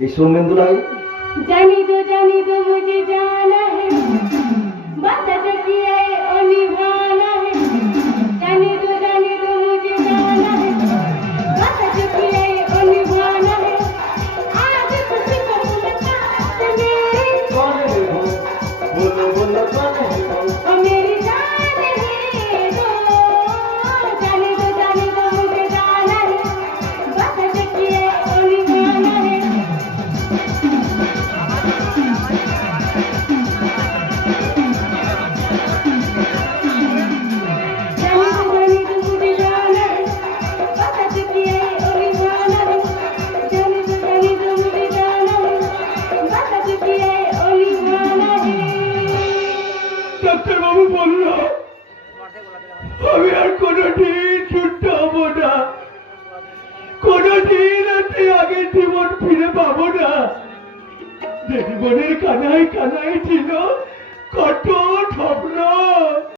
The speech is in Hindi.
এই सोमेंदु लाई जानी दो मुझे जाना है बता दो कि ये ओ निभाना है जानी दो मुझे जाना है बता दो कि ये ओ निभाना है आज कुछ को भूलता तो मेरी कौन है वो बोलो बोलो कौन है वो ओ मेरी जान है दो जानी दो मुझे जाना है बता दो कि ये ओ निभाना है ডাক্তার বাবু বলল আমি আর কোনোদিন সুস্থ হব না, কোনোদিন আর সেই আগের জীবন ফিরে পাবো না। যে জীবনের কানায় কানায় ছিল